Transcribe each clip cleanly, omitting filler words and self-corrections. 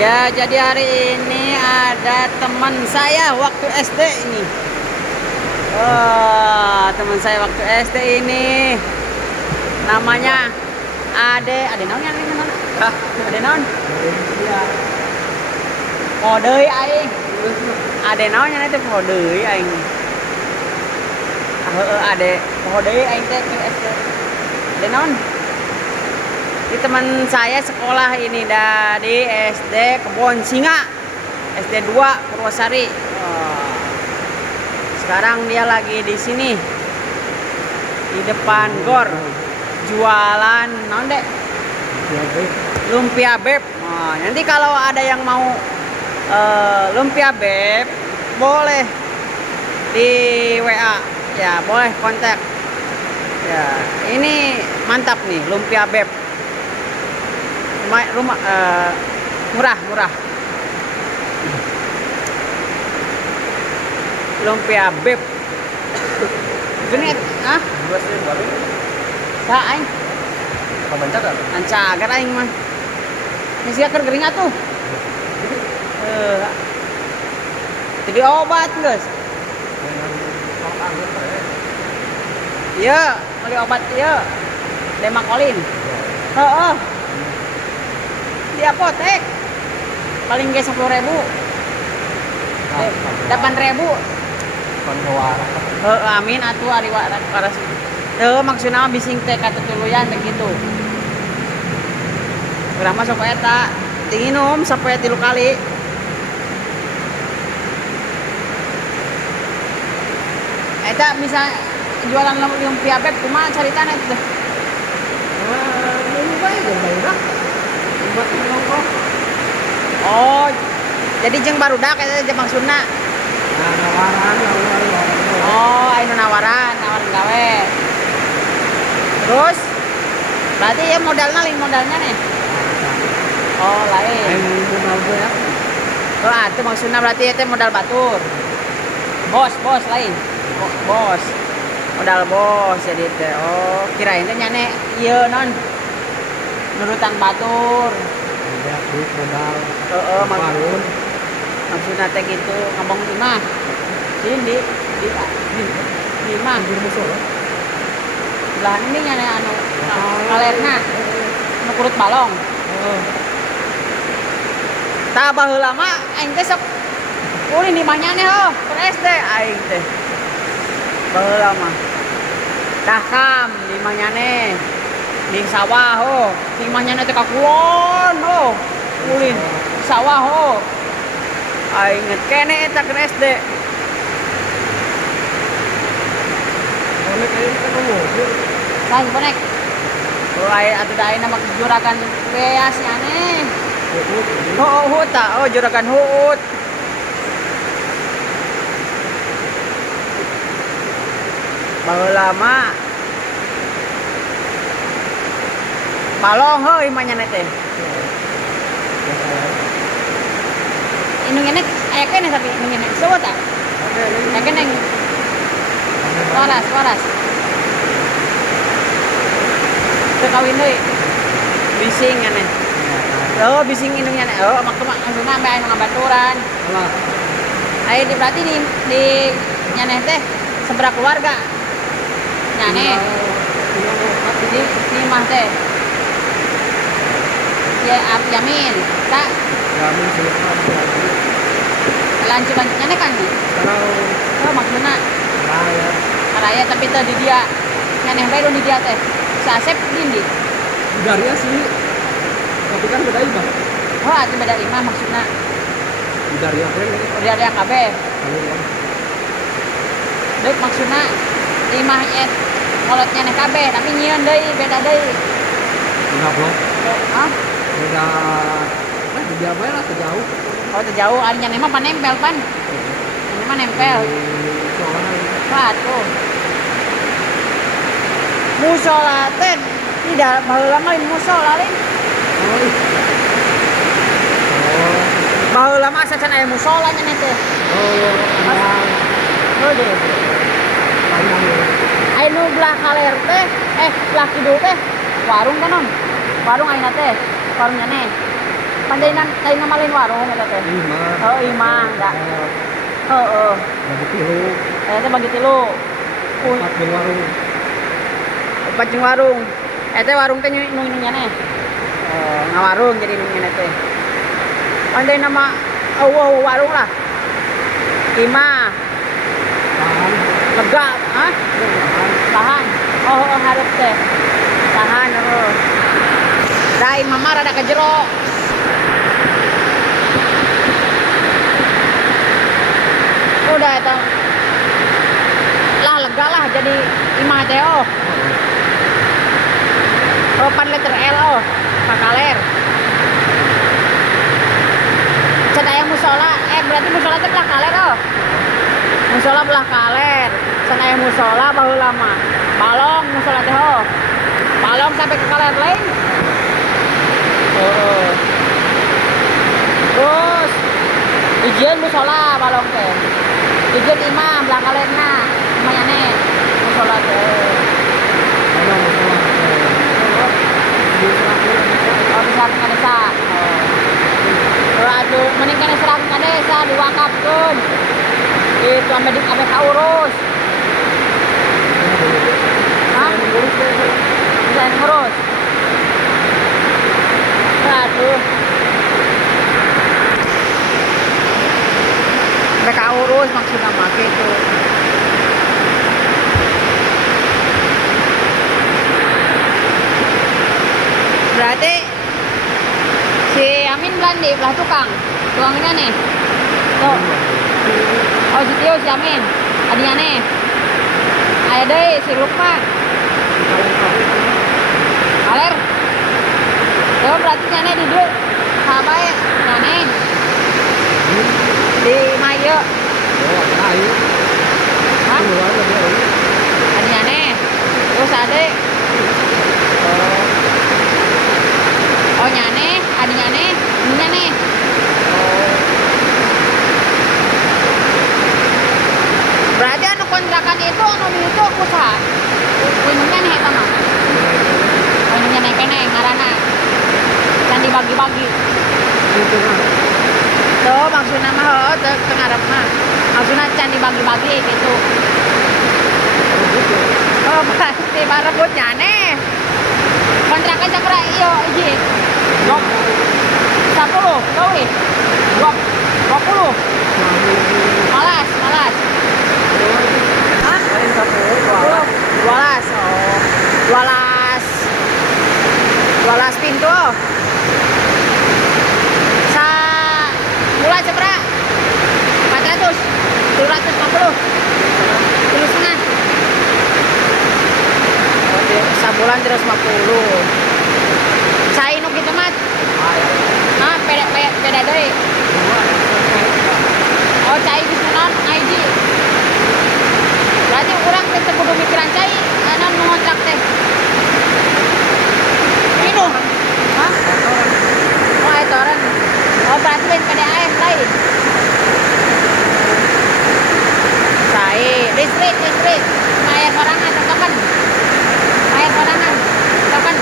Ya, jadi hari ini ada teman saya waktu SD ini. Wah, teman saya waktu SD ini namanya Ade naon ya ini mana? Ade naon? Podeuy aing. Ade naon nya teh podeuy aing. Ade podeuy aing teh ke SD. Ade naon? Di teman saya sekolah ini dari SD Kebon Singa, SD 2 Purwosari. Sekarang dia lagi di sini di depan gor jualan non dek lumpia beb. Nanti kalau ada yang mau lumpia beb boleh di WA ya, boleh kontak ya. Ini mantap nih lumpia beb. Rumah murah lumpia beb gini ah sa aing Pembancakan? ancagar aing mah geus keur gering atuh jadi obat geus iya beli obat iya Demakolin heeh di apotek paling ge 10.000 8.000 amin atuh ari waras teu maksudna bising teh katutuluyan teh kitu urang mah sok eta diinum sampai 3 kali eta bisa jualan lumpia beb kumaha caritana teh oh jadi jeung barudak eta jeung maksudna oh anu nawaran gawe terus berarti ya modalnya nih oh lain oh itu maksudnya berarti itu modal batur bos lain bos modal bos jadi teh oh kirain teh nyane ieu non nurutan batur maksudnya teh gitu ngomong imah di imah di musuh belahan ini nyane anu kalerna anu kurut balong tah baheula mah aing teh sok ulin di imah nyane per SD aing teh baheula mah tah kam di imah nyane di sawah di imah nyane teh kakulon ulin sawah aing inget kene eta ke SD. Sah konek. Oh aya atuh da ayeuna mah juragan beas nya. Oh juragan huut. Baheula mah balong heuy imah nya teh. Inung enek aya kene tapi inung enek sowo ta? Aya kene. Waras. Teu kawin deui. Bising aneh. Oh, bising inung nya. Oh, maksudna ame anu ngabaturan. Aya berarti di nyane teh sabaraha keluarga? Nyane. Di imah teh. Ya Yamin, tak? Yamin Sulaiman. Lanjut-lanjutnya kan nih? Oh maksudnya Raya tapi teh di dia nyaneh bae di dia teh Sasep dindi Budaria sih tapi kan beda imah oh atuh beda imah maksudnya Budaria kabeh deuk maksudnya imah kolot nyaneh kabeh tapi nyieun deui beda deui blok hah beda di dia bae lah terjauh oh terjauh ari nyaneh mah panempel pan ini mah nempel Waduh. Musola teh tidak baheula mah musola lain. Baheula mah asacan aya musola nya teh. Deh. Anu belah kaler teh belah kidul teh warung kan non. Warung ayeuna teh, warung nya Tadi nama lain warung eta teh. Oh, imah, da. Heeh. Bagi tilu. Eta bagi tilu. Empat jeung warung. Opat jeung warung. Eta warung teh nu nya oh, ngawarung jadi nu nya teh. Pandai nama warung lah. Imah. Tahan. Lega, hah? Tahan. Oh, hareup teh. Tahan terus. Da imah mah rada ka jero. Udah eta. Lah lega lah jadi imah teh oh. 4 liter L oh, pakaler. Can aya musola, berarti musola teh belah kaler oh. Musola belah kaler. Can aya musola baheula mah. Balong musola teh oh. Balong sampai ke kaler lain. Oh. Terus ijeun musola balong teh. Ijeun imam belah kalerna. Imahnya nih musola teh. Oh, bisa ke desa. Oh. Aduh, mending kena serang ke desa diwakafkeun. Itu ame kaurus. Hah? Bisa ngurus. Aduh. Ame kaurus maksudna mah gitu. Berarti si Amin belandi belah tukangnya nih tuh. Oh si Tio si Amin adinya nih aya deui si Lukman aler tuh berarti nyane di dieu sabae nyane di Mayo hah adinya nih terus ade oh nyane, adi nyane, ini nyane. Oh. Berarti anu kontrakan itu anu di itu kusaha. Kunyanya nih eta mah. Kunyanya nih kene ngaranna. Can dibagi-bagi. Itu mah. Tuh maksudna mah heuh teu ngarep mah. Maksudna can dibagi-bagi gitu. Oh, pasti barebut nyane. Kontrakan sabaraha ieu hiji? 10 gawe 20 malas hah? 12 oh 12 pintu sa bulan seberapa 400 750 terus setengah sabulan 350 cai nu kitu mah nah beda deui oh cai geus naon ngaji berarti urang teh teu kudu mikiran cai naon nu ngontrak teh minum hah oh etoran oh berarti lain PDAM lain cai listrik bayar sorangan kapan bayar sorangan kapan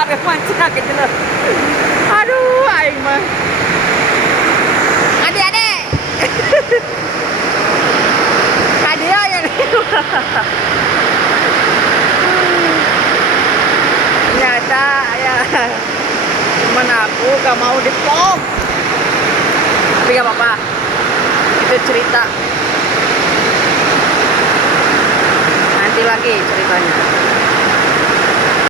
Ada manca gitu loh. Aduh, aing mah. Adik-adik. Kadia ya nih. Ternyata ya temen aku gak mau dipom. Tapi gak apa-apa. Itu cerita. Nanti lagi ceritanya.